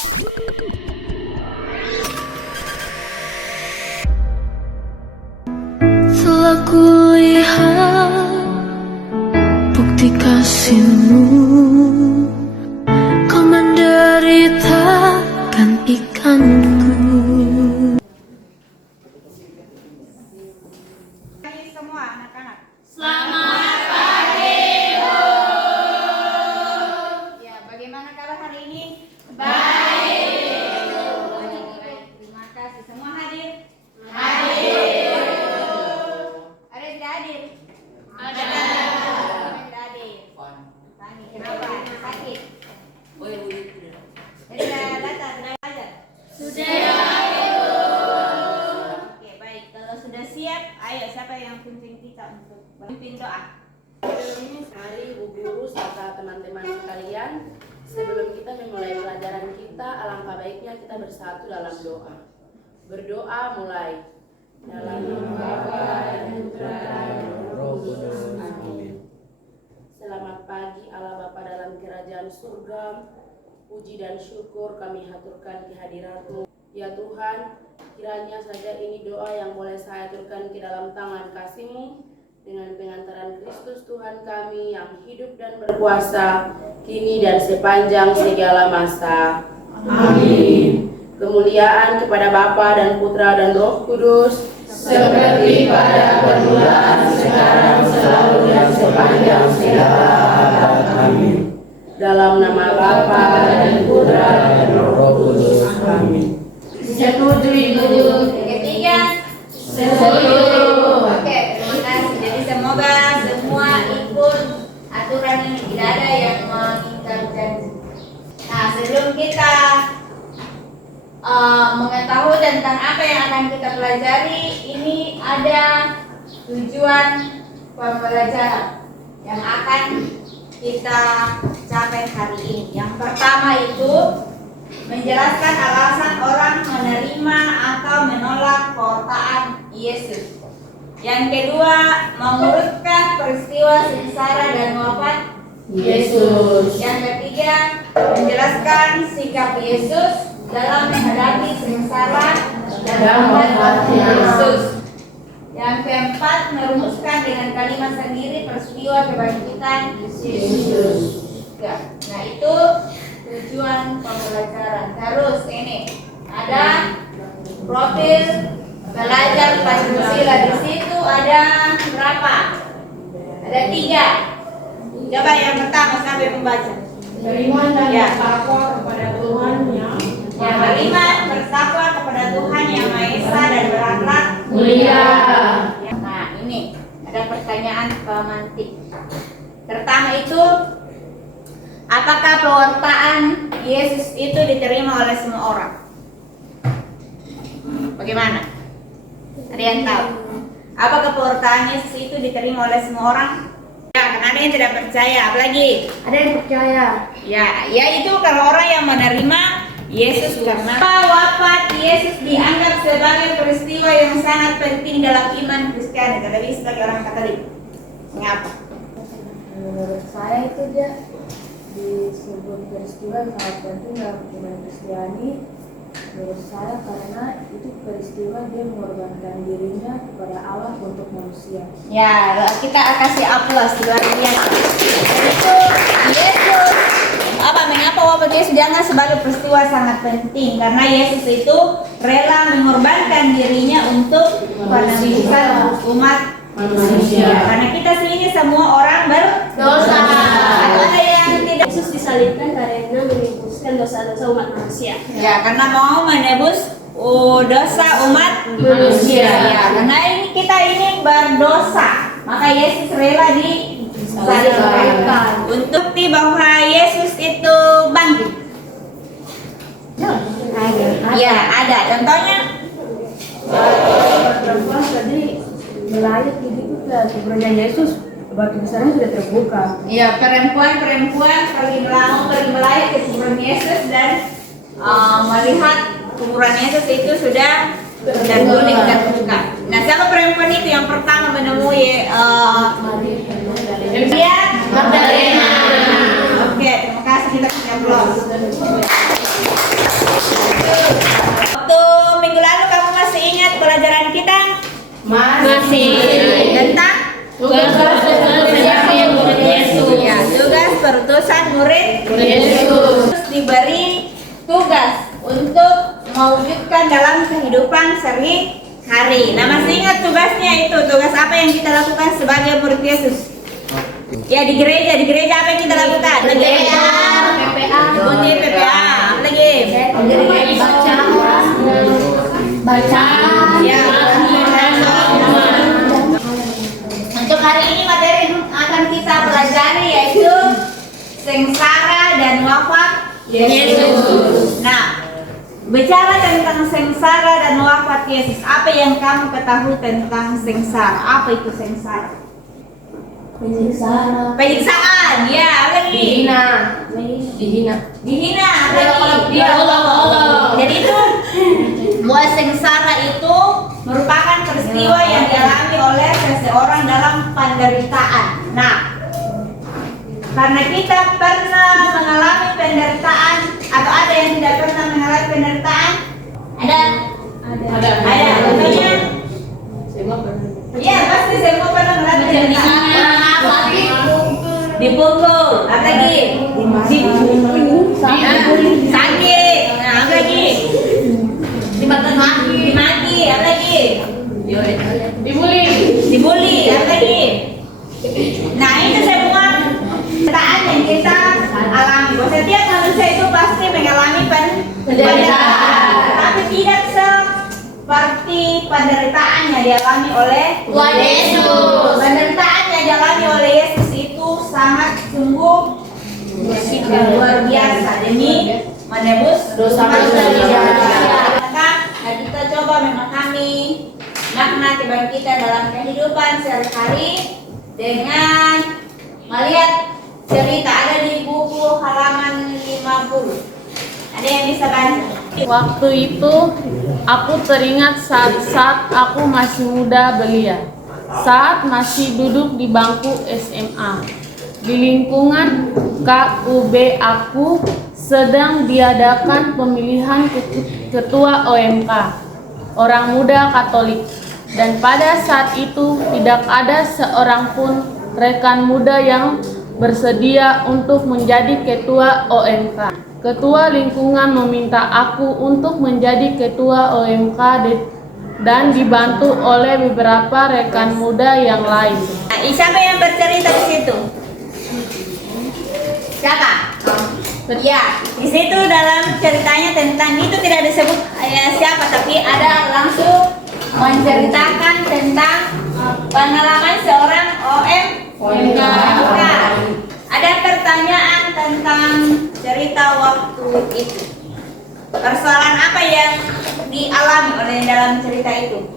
Telah kulihat bukti kasihmu, kau menderitakan ikanku. Semua anak-anak. Selamat pagi, Bu. Ya, bagaimana kabar hari ini? Baik. Terima kasih. Semua hadir? Hadir. Ada yang tidak hadir? Ada. Tidak hadir. Tani, kenapa? Sakit? Jadi tidak datang, tidak belajar? Sudah, Ibu. Oke, baik. Kalau sudah siap, ayo siapa yang pimpin kita untuk pimpin doa? Mari Bu Guru serta teman-teman sekalian, sebelum kita memulai pelajaran kita, alangkah baiknya kita bersatu dalam doa. Berdoa mulai. Dalam nama Bapa dan Putra dan Roh Kudus. Amin. Selamat pagi Allah Bapa dalam kerajaan surga. Puji dan syukur kami haturkan kehadiran-Mu. Ya Tuhan, kiranya saja ini doa yang boleh saya aturkan ke dalam tangan kasih-Mu dengan pengantaran Kristus Tuhan kami yang hidup dan berkuasa kini dan sepanjang segala masa. Amin. Kemuliaan kepada Bapa dan Putra dan Roh Kudus, Seperti pada permulaan, sekarang, selalu, dan sepanjang segala abad. Amin. dalam nama Bapa dan Putra dan Roh Kudus. Amin. Setuju, Ibu. Ketiga? Setuju. Oke, terima kasih. Jadi semoga semua ikut aturan ini, tidak ada yang mengingkar janji. Nah, sebelum kita mengetahui tentang apa yang akan kita pelajari, ini ada tujuan pembelajaran yang akan kita capai hari ini. Yang pertama itu menjelaskan alasan orang menerima atau menolak pewartaan Yesus. Yang kedua, mengurutkan peristiwa sengsara dan wafat Yesus. Yang ketiga, menjelaskan sikap Yesus dalam menghadapi sengsara dan wafat Yesus. Yang keempat, merumuskan dengan kalimat sendiri peristiwa kebangkitan Yesus. Ya, nah itu tujuan pembelajaran. Terus ini ada profil belajar Pancasila. Di situ ada berapa? Ada 3. Coba yang pertama sampai membaca. Beriman dan Ya. bertakwa kepada Tuhan yang Yang beriman, bertakwa kepada Tuhan yang Maha Esa dan berakhlak Mulia. Nah, ini ada pertanyaan pemantik. Pertama itu, apakah pewartaan Yesus itu diterima oleh semua orang? Bagaimana? Ada yang tahu? Apakah pewartaan Yesus itu diterima oleh semua orang? Ya, karena ada yang tidak percaya. Apalagi? ada yang percaya. Ya itu kalau orang yang menerima Yesus karena wafat Yesus dianggap sebagai peristiwa yang sangat penting dalam iman Kristiani, terlebih sebagai orang Katolik. Mengapa? Menurut saya itu dia disebut peristiwa yang sangat penting dalam iman Kristiani. Menurut saya karena itu peristiwa dia mengorbankan dirinya kepada Allah untuk manusia. Ya, kita kasih aplaus luar biasa. Itu Yesus. Mengapa wafat Yesus dianggap sebagai peristiwa sangat penting? Karena Yesus itu rela mengorbankan dirinya untuk penebusan umat manusia. Karena kita sini semua orang berdosa. Ada yang tidak. Yesus disalibkan karena menebuskan dosa-dosa umat manusia. Ya, karena mau menebus dosa umat manusia. Ya, karena kita ini berdosa, maka Yesus rela disalibkan untuk bahwa Yesus itu bangkit. Ya, ada. Contohnya? Perempuan tadi melayat gitu ke kuburannya Yesus, batu besarnya sudah terbuka. Ya, perempuan pergi melayat ke kuburan Yesus dan melihat kuburan Yesus itu sudah terguling terbuka. Nah, siapa perempuan itu yang pertama menemui dia? Magdalena. Oke, terima kasih, kita punya aplaus. Masih. Tentang Tugas perutusan murid Yesus. ya, tugas perutusan murid Yesus. diberi tugas untuk mewujudkan dalam kehidupan sehari-hari. Nah, masih ingat tugasnya itu? Tugas apa yang kita lakukan sebagai murid Yesus? Ya, di gereja apa yang kita lakukan? PPA. Bunyi PPA. Apa lagi? Baca. Ya. Untuk hari ini materi akan kita pelajari yaitu sengsara dan wafat Yesus. Nah, bicara tentang sengsara dan wafat Yesus, apa yang kamu ketahui tentang sengsara? Apa itu sengsara? Penyiksaan, ya, apa lagi? Dihina. Dihina, apa lagi? Diolok-olok. Jadi itu bahwa sengsara itu merupakan peristiwa yang dialami oleh seseorang dalam penderitaan. Nah, karena kita pernah mengalami penderitaan atau ada yang tidak pernah mengalami penderitaan? Ada. Contohnya? Ya, pasti semua pernah mengalami penderitaan. Dipukul, apa lagi? Sakit. Nah, apa lagi? Dimaki, apa lagi? Dibully, apa lagi? Nah, itu semua penderitaan yang kita alami. Setiap manusia itu pasti mengalami penderitaan, tapi tidak seperti penderitaan yang dialami oleh Yesus. Penderitaan yang dialami oleh Yesus itu sangat sungguh luar biasa demi menebus dosa manusia. Nah, kita coba memahami makna kebangkitan dalam kehidupan sehari-hari dengan melihat cerita ada di buku halaman 50. Ada yang bisa baca? Waktu itu aku teringat saat aku masih muda belia, saat masih duduk di bangku SMA. Di lingkungan KUB aku sedang diadakan pemilihan ketua OMK, orang muda Katolik. Dan pada saat itu tidak ada seorang pun rekan muda yang bersedia untuk menjadi ketua OMK. Ketua lingkungan meminta aku untuk menjadi ketua OMK dan dibantu oleh beberapa rekan muda yang lain. Nah, siapa yang bercerita di situ? Siapa? Ya, di situ dalam ceritanya tentang itu tidak disebut siapa, tapi ada langsung menceritakan tentang pengalaman seorang OMK. Ada pertanyaan tentang cerita waktu itu. Persoalan apa yang dialami oleh dalam cerita itu?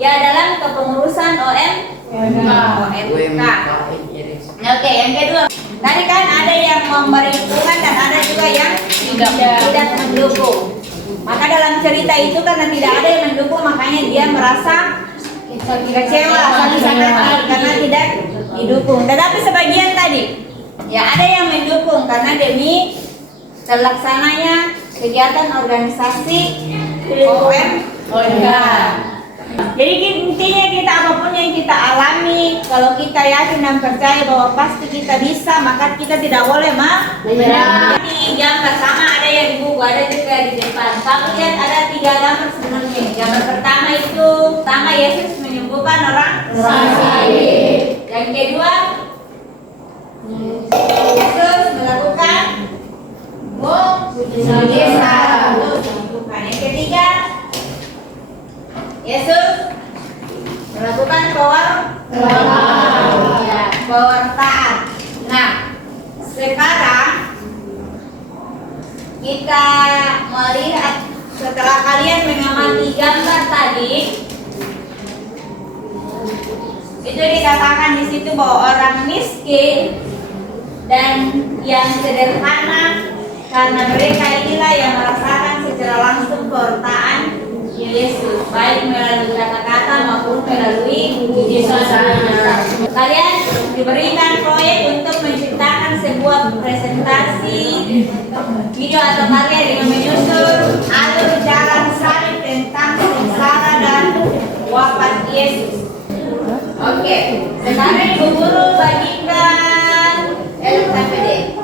Ya dalam kepengurusan OMK. Oke, yang kedua. Tadi kan ada yang memberi dukungan dan ada juga yang tidak mendukung. Maka dalam cerita itu karena tidak ada yang mendukung, makanya dia merasa kecewa, sakit hati karena tidak didukung. Tetapi sebagian tadi, ya ada yang mendukung karena demi terlaksananya kegiatan organisasi OMK. Jadi intinya kita apapun yang kita alami, kalau kita yakin dan percaya bahwa pasti kita bisa, maka kita tidak boleh menyerah. Di gambar sama ada yang di buku, ada juga di depan. Kamu lihat ada 3 gambar sebenarnya. Gambar pertama itu, Yesus menyembuhkan orang sakit. Yang kedua, Yesus melakukan mujizat untuk menyembuhkan. Yang ketiga, Yesus melakukan pewartaan. Nah, sekarang kita melihat setelah kalian mengamati gambar tadi, itu dikatakan di situ bahwa orang miskin dan yang sederhana karena mereka inilah yang merasakan secara langsung pewartaan Yesus, baik melalui kata-kata maupun melalui mujizat. Kalian diberikan proyek untuk menciptakan sebuah presentasi video atau karya dengan menyusun alur jalan salib tentang sengsara dan Oke, sekarang Ibu Guru bagikan LKPD.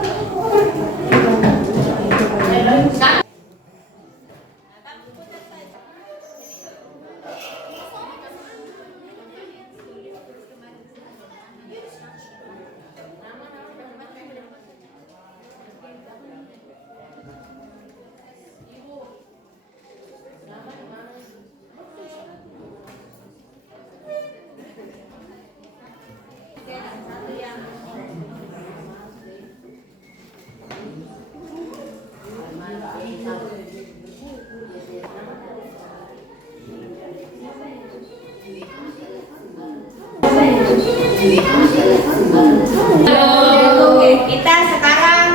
Oke, kita sekarang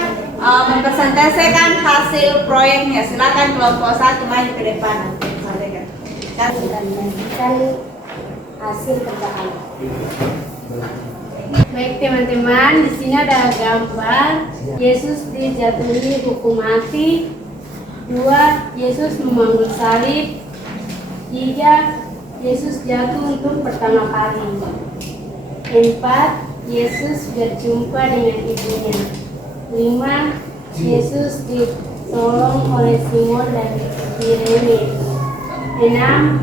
mempresentasikan hasil proyeknya. Silakan kelompok 1 maju ke depan. Membagikan hasil kerjaan. Baik teman-teman, di sini ada gambar Yesus dijatuhi hukum mati. 2. Yesus memanggul salib. 3. Yesus jatuh untuk pertama kali. 4. Yesus berjumpa dengan ibunya. 5. Yesus ditolong oleh Simon dan Kirene. 6.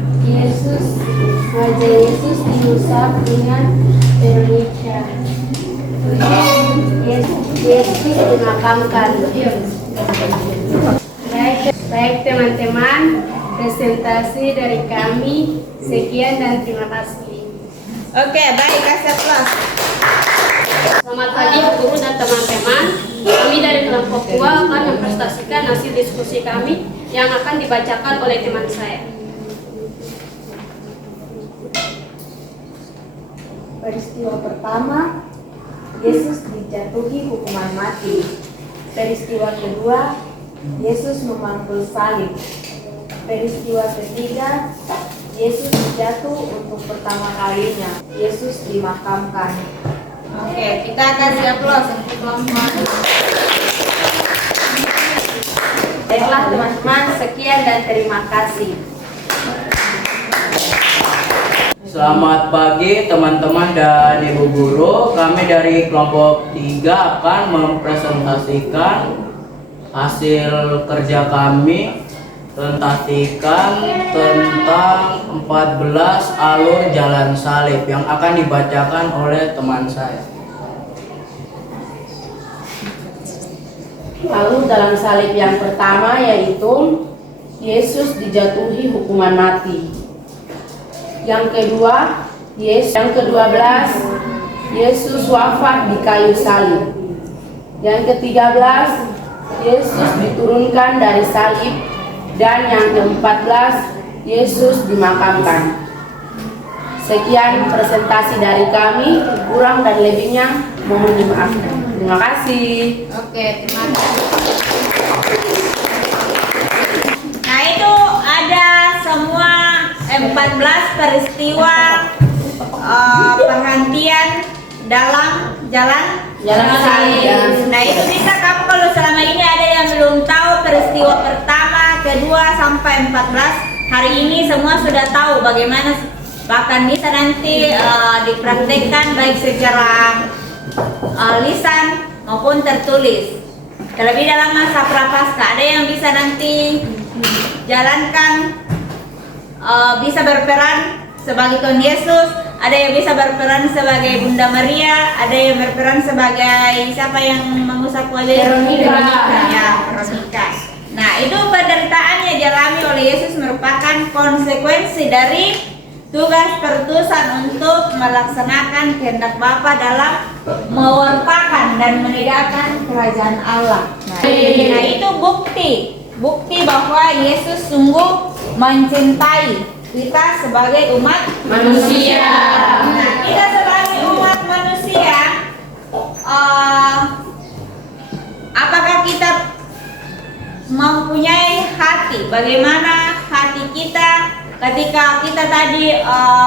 Wajah Yesus diusap dengan Veronica. 7. Yesus dimakamkan. Baik teman-teman, presentasi dari kami sekian dan terima kasih. Oke, baik, kasih aplaus. Selamat pagi guru dan teman-teman. Kami dari kelompok 2 akan mempresentasikan hasil diskusi kami yang akan dibacakan oleh teman saya. Peristiwa pertama, Yesus dijatuhi hukuman mati. Peristiwa kedua, Yesus memanggul salib. Peristiwa ketiga, Yesus jatuh untuk pertama kalinya. Yesus dimakamkan. Oke, kita kasih aplaus untuk kelompok. Baiklah teman-teman, sekian dan terima kasih. Selamat pagi teman-teman dan ibu guru. Kami dari kelompok 3 akan mempresentasikan hasil kerja kami tentang 14 alur jalan salib yang akan dibacakan oleh teman saya. Alur jalan salib yang pertama yaitu Yesus dijatuhi hukuman mati. Yang kedua, yang ke-12, Yesus wafat di kayu salib. Yang ke-13, Yesus diturunkan dari salib. Dan yang ke-14, Yesus dimakamkan. Sekian presentasi dari kami, kurang dan lebihnya mohon dimaafkan. Terima kasih. Oke, terima kasih. Nah, itu ada semua 14 peristiwa perhentian dalam jalan salib. Nah, itu bisa kamu kalau selama ini ada yang belum tahu peristiwa pertama, kedua sampai 14, hari ini semua sudah tahu bagaimana, bahkan bisa nanti dipraktekkan baik secara lisan maupun tertulis. Terlebih dalam masa prapaskah ada yang bisa nanti jalankan, bisa berperan sebagai Tuhan Yesus, ada yang bisa berperan sebagai Bunda Maria, ada yang berperan sebagai siapa yang mengusap wajah Veronica. Nah, itu penderitaan yang dialami oleh Yesus merupakan konsekuensi dari tugas perutusan untuk melaksanakan kehendak Bapa dalam mewartakan dan menegakkan kerajaan Allah. Nah, itu bukti bahwa Yesus sungguh mencintai kita sebagai umat manusia. Nah, kita sebagai umat manusia, apakah kita mempunyai hati? Bagaimana hati kita ketika kita tadi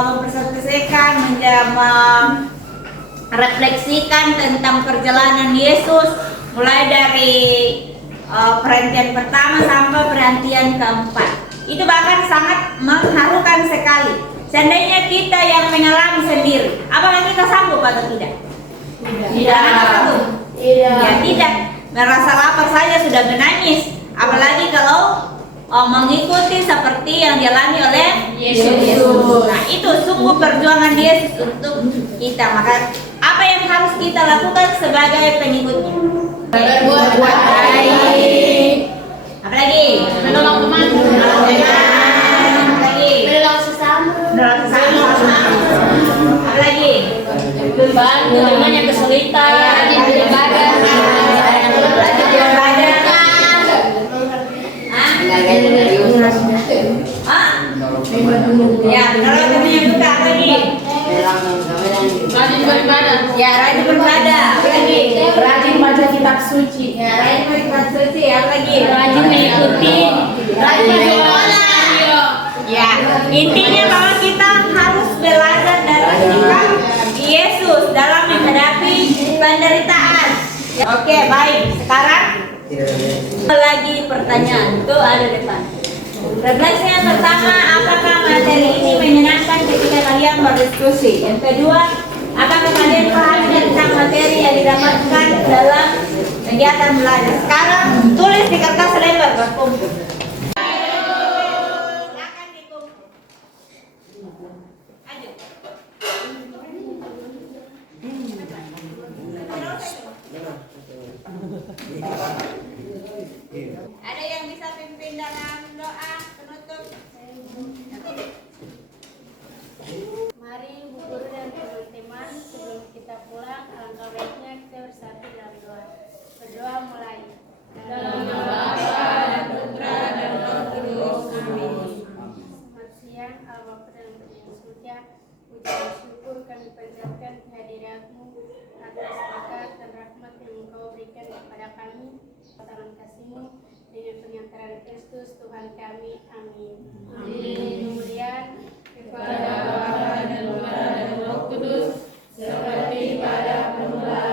mempresentasikan, merefleksikan tentang perjalanan Yesus mulai dari perhentian pertama sampai perhentian keempat. Itu bahkan sangat mengharukan sekali. Seandainya kita yang mengalami sendiri, apakah kita sanggup atau tidak? Tidak. Sanggup? Tidak. Ya tidak. Merasa lapar saja sudah menangis. Apalagi kalau mengikuti seperti yang dialami oleh Yesus. Nah, itu sungguh perjuangan Yesus untuk kita. Maka apa yang harus kita lakukan sebagai pengikutnya? Berbuat baik. Apalagi? Menolong teman. Apalagi? Menolong sesama. Apalagi? Membantu teman yang kesulitan. Rajin beribadah. Rajin beribadah. Ya, menolong teman yang luka. Apalagi? Rajin beribadah. Ya, rajin beribadah. Apalagi? Rajin baca kitab suci. Ya, rajin beribadah suci. Apalagi? Rajin mengikuti. Rajin berdoa. Ya, intinya bahwa kita harus belajar dari sikap Yesus dalam menghadapi penderitaan. Oke, baik. Sekarang lagi pertanyaan itu ada depan. Refleksi yang pertama, apakah materi ini menyenangkan ketika kalian berdiskusi? Yang kedua, apakah kalian paham tentang materi yang didapatkan dalam kegiatan belajar? Sekarang tulis di kertas lebar berkumpul. Silakan dikumpul. Ayo. Ada yang bisa pimpin dalam doa penutup? Mari Bu Guru dan teman-teman, sebelum kita pulang, alangkah baiknya kita bersatu dalam doa. Berdoa mulai. Dalam nama Bapa dan Putra dan Roh Kudus. Amin. Selamat siang, Allah Bapa dan Putra yang surga. Puji dan syukur kami panjatkan kehadiran-Mu atas berkat dan rahmat yang Engkau berikan kepada kami. Dalam kasih-Mu dengan pengantaran Kristus Tuhan kami. Amin. Amin. Kemudian kepada Bapa dan Putra dan Roh Kudus, seperti pada permulaan